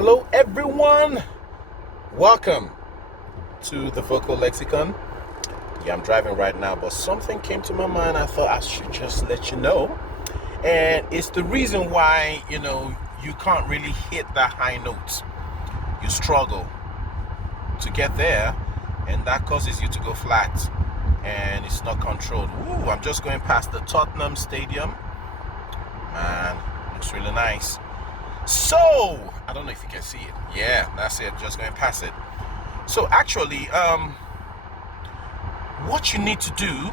Hello, everyone. Welcome to the Vocal Lexicon. Yeah, I'm driving right now, but something came to my mind. I thought I should just let you know. And it's the reason why, you can't really hit the high notes. You struggle to get there, and that causes you to go flat. And it's not controlled. Ooh, I'm just going past the Tottenham Stadium. Man, looks really nice. So, I don't know if you can see it. Yeah, that's it. Just going past it. So actually, what you need to do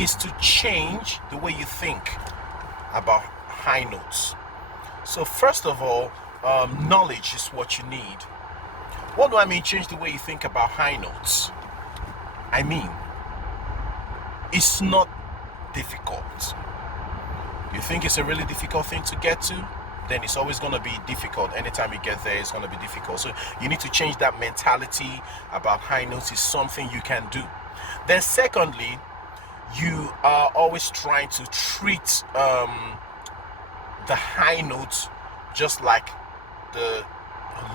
is to change the way you think about high notes. So first of all, knowledge is what you need. What do I mean change the way you think about high notes? I mean, it's not difficult. You think it's a really difficult thing to get to? Then it's always going to be difficult. Anytime you get there, it's going to be difficult. So you need to change that mentality about high notes. Is something you can do. Then secondly, you are always trying to treat the high notes just like the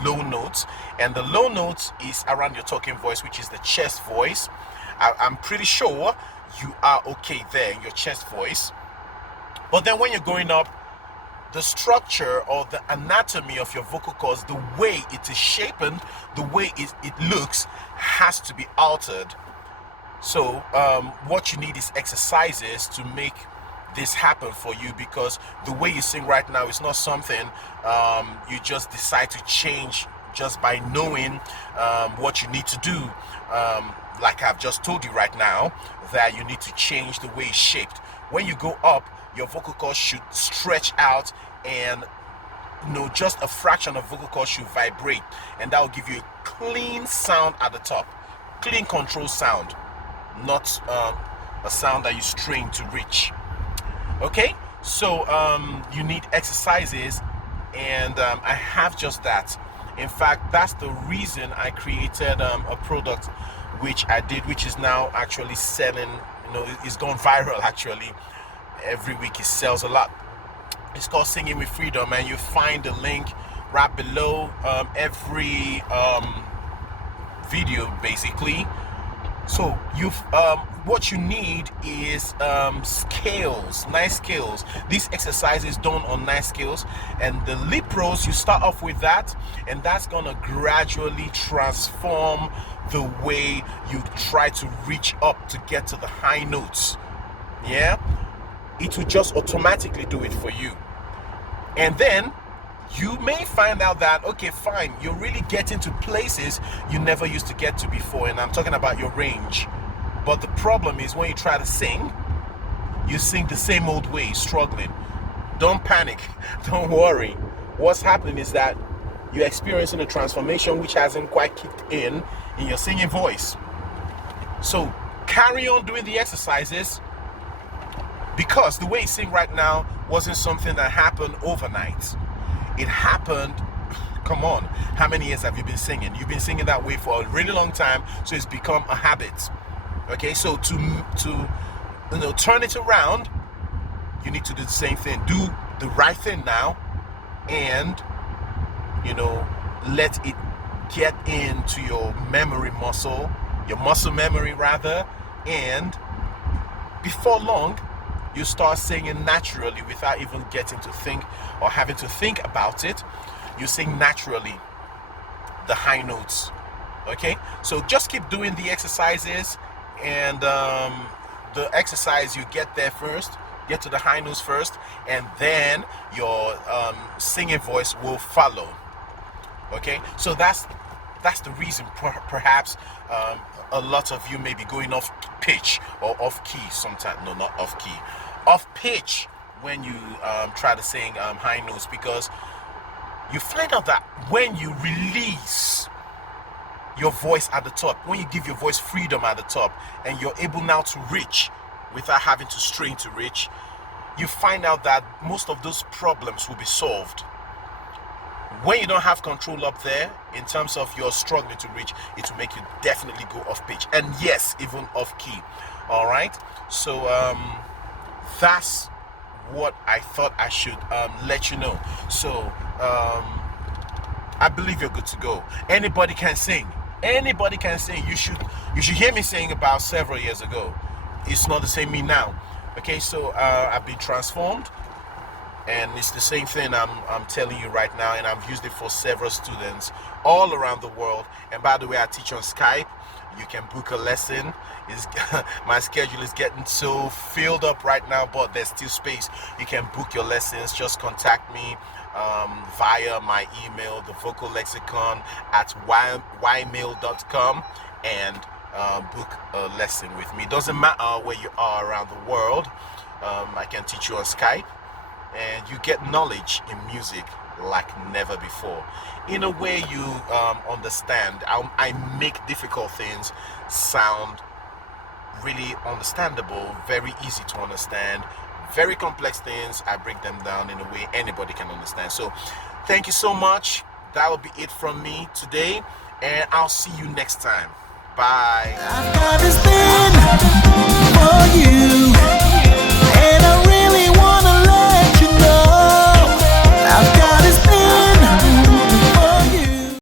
low notes, and the low notes is around your talking voice, which is the chest voice. I'm pretty sure you are okay there in your chest voice. But then when you're going up, the structure or the anatomy of your vocal cords, the way it is shapen, the way it looks, has to be altered. So what you need is exercises to make this happen for you, because the way you sing right now is not something you just decide to change just by knowing what you need to do. Like I've just told you right now, that you need to change the way it's shaped. When you go up, your vocal cords should stretch out, and just a fraction of vocal cords should vibrate, and that will give you a clean sound at the top. Clean control sound, not a sound that you strain to reach. Okay, so you need exercises, and I have just that. In fact, that's the reason I created a product which is now actually selling. It's gone viral actually. Every week it sells a lot. It's called Singing with Freedom, and you find the link right below every video basically. So what you need is scales, nice scales. These exercises done on nice scales, and the lip rolls, you start off with that, and that's gonna gradually transform the way you try to reach up to get to the high notes. Yeah, it will just automatically do it for you. And then you may find out that, okay, fine, you're really getting to places you never used to get to before, and I'm talking about your range. But the problem is, when you try to sing, you sing the same old way, struggling. Don't panic, don't worry. What's happening is that you're experiencing a transformation which hasn't quite kicked in your singing voice. So carry on doing the exercises, because the way you sing right now wasn't something that happened overnight. It happened, come on, how many years have you been singing? You've been singing that way for a really long time, so it's become a habit. Okay, so to turn it around, you need to do the same thing. Do the right thing now, and let it get into your memory muscle, your muscle memory rather, and before long, you start singing naturally without even getting to think or having to think about it. You sing naturally the high notes. Okay, so just keep doing the exercises, and the exercise, you get there first, get to the high notes first, and then your singing voice will follow. Okay, so that's the reason perhaps a lot of you may be going off pitch or off key sometimes. No, not off key, off pitch when you try to sing high notes, because you find out that when you release your voice at the top, when you give your voice freedom at the top, and you're able now to reach without having to strain to reach, you find out that most of those problems will be solved. When you don't have control up there, in terms of your struggling to reach, it will make you definitely go off pitch, and yes, even off key. All right, so that's what I thought I should let you know. So I believe you're good to go. Anybody can sing. Anybody can sing. You should hear me sing about several years ago. It's not the same me now. Okay, so I've been transformed, and it's the same thing I'm telling you right now, and I've used it for several students all around the world. And by the way, I teach on Skype. You can book a lesson. My schedule is getting so filled up right now, but there's still space. You can book your lessons. Just contact me via my email, the vocal lexicon at ymail.com, and book a lesson with me. It doesn't matter where you are around the world. I can teach you on Skype, and you get knowledge in music like never before. In a way, you understand. I make difficult things sound really understandable, very easy to understand. Very complex things, I break them down in a way anybody can understand. So thank you so much. That will be it from me today, and I'll see you next time. Bye.